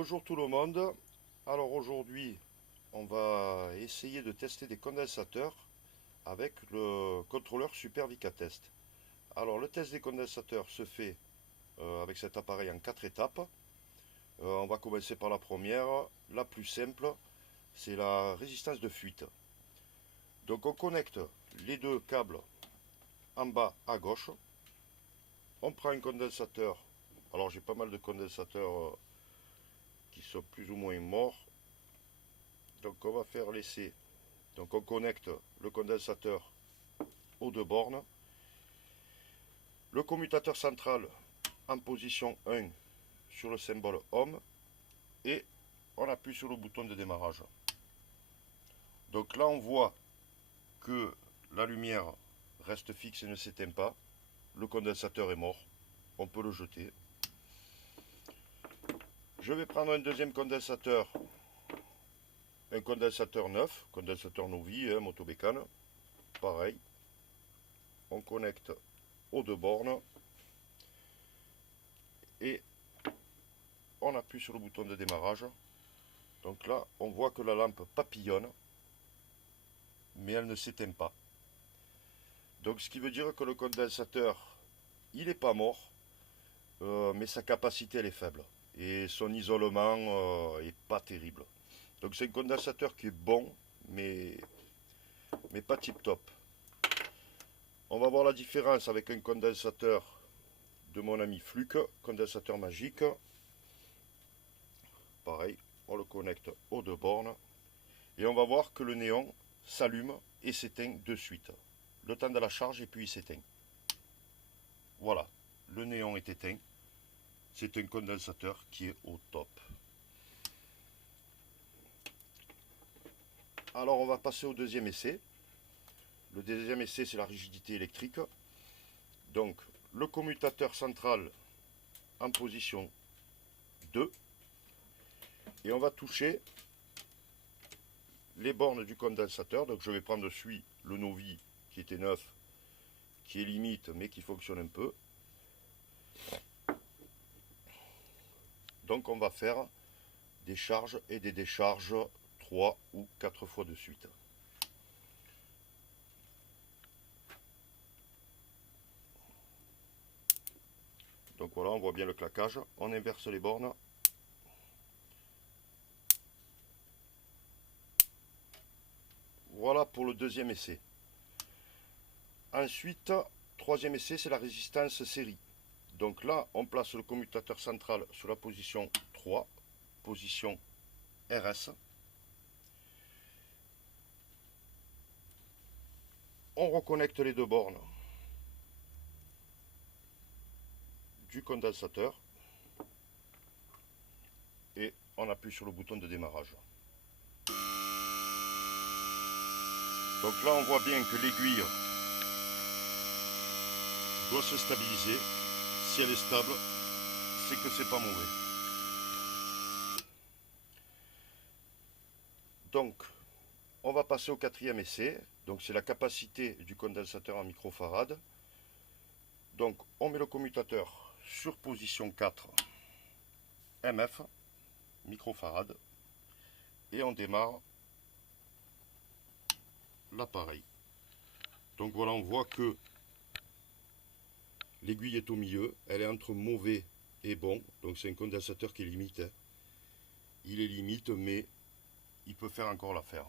Bonjour tout le monde. Alors aujourd'hui, on va essayer de tester des condensateurs avec le contrôleur Super Vicatest. Alors le test des condensateurs se fait avec cet appareil en 4 étapes. On va commencer par la première, la plus simple, c'est la résistance de fuite. Donc on connecte les deux câbles en bas à gauche. On prend un condensateur. Alors j'ai pas mal de condensateurs qui sont plus ou moins morts. Donc on va faire l'essai. Donc on connecte le condensateur aux deux bornes. Le commutateur central en position 1 sur le symbole Home. Et on appuie sur le bouton de démarrage. Donc là on voit que la lumière reste fixe et ne s'éteint pas. Le condensateur est mort. On peut le jeter. Je vais prendre un deuxième condensateur. Un condensateur neuf, condensateur Novi, Motobécane. Pareil. On connecte aux deux bornes. Et on appuie sur le bouton de démarrage. Donc là, on voit que la lampe papillonne, mais elle ne s'éteint pas. Donc ce qui veut dire que le condensateur, il n'est pas mort, mais sa capacité elle est faible. Et son isolement est pas terrible. Donc c'est un condensateur qui est bon, mais pas tip top. On va voir la différence avec un condensateur de mon ami Fluke, condensateur magique. Pareil, on le connecte aux deux bornes. Et on va voir que le néon s'allume et s'éteint de suite. Le temps de la charge et puis il s'éteint. Voilà, le néon est éteint. C'est un condensateur qui est au top. Alors on va passer au deuxième essai. Le deuxième essai, c'est la rigidité électrique. Donc le commutateur central en position 2. Et on va toucher les bornes du condensateur. Donc je vais prendre celui, le Novi, qui était neuf, qui est limite, mais qui fonctionne un peu. Donc on va faire des charges et des décharges 3 ou 4 fois de suite. Donc voilà, on voit bien le claquage. On inverse les bornes. Voilà pour le deuxième essai. Ensuite, troisième essai, c'est la résistance série. Donc là, on place le commutateur central sur la position 3, position RS. On reconnecte les deux bornes du condensateur et on appuie sur le bouton de démarrage. Donc là, on voit bien que l'aiguille doit se stabiliser. Si elle est stable, c'est que c'est pas mauvais. Donc, on va passer au quatrième essai. Donc, c'est la capacité du condensateur en microfarad. Donc, on met le commutateur sur position 4 MF, microfarad, et on démarre l'appareil. Donc voilà, on voit que l'aiguille est au milieu, elle est entre mauvais et bon, donc c'est un condensateur qui est limite. Il est limite, mais il peut faire encore l'affaire.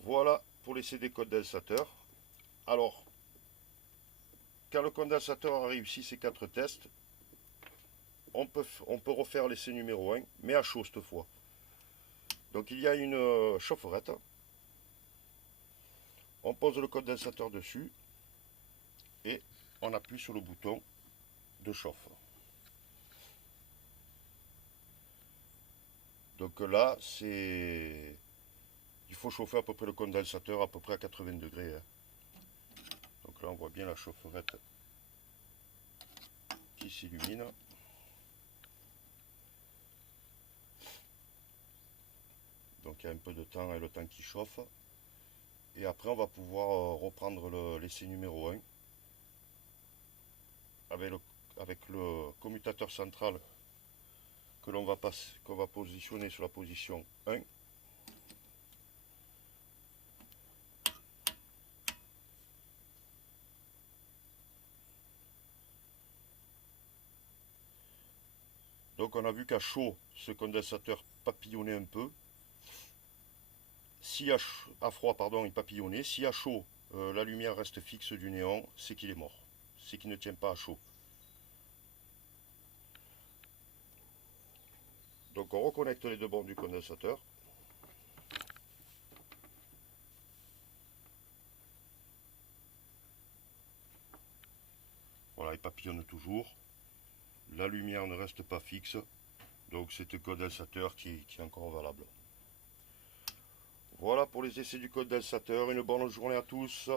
Voilà pour l'essai des condensateurs. Alors, quand le condensateur a réussi ces 4 tests, on peut refaire l'essai numéro 1, mais à chaud cette fois. Donc il y a une chaufferette. On pose le condensateur dessus et on appuie sur le bouton de chauffe. Donc là, il faut chauffer à peu près le condensateur à peu près à 80 degrés. Donc là, on voit bien la chaufferette qui s'illumine. Donc il y a un peu de temps et le temps qui chauffe. Et après, on va pouvoir reprendre l'essai numéro 1 avec le commutateur central que qu'on va positionner sur la position 1. Donc on a vu qu'à chaud, ce condensateur papillonnait un peu. Si à froid, pardon, il papillonnait. Si à chaud, la lumière reste fixe du néon, c'est qu'il est mort. C'est qu'il ne tient pas à chaud. Donc on reconnecte les deux bornes du condensateur. Voilà, il papillonne toujours. La lumière ne reste pas fixe. Donc c'est un condensateur qui est encore valable. Voilà pour les essais du condensateur. Une bonne journée à tous.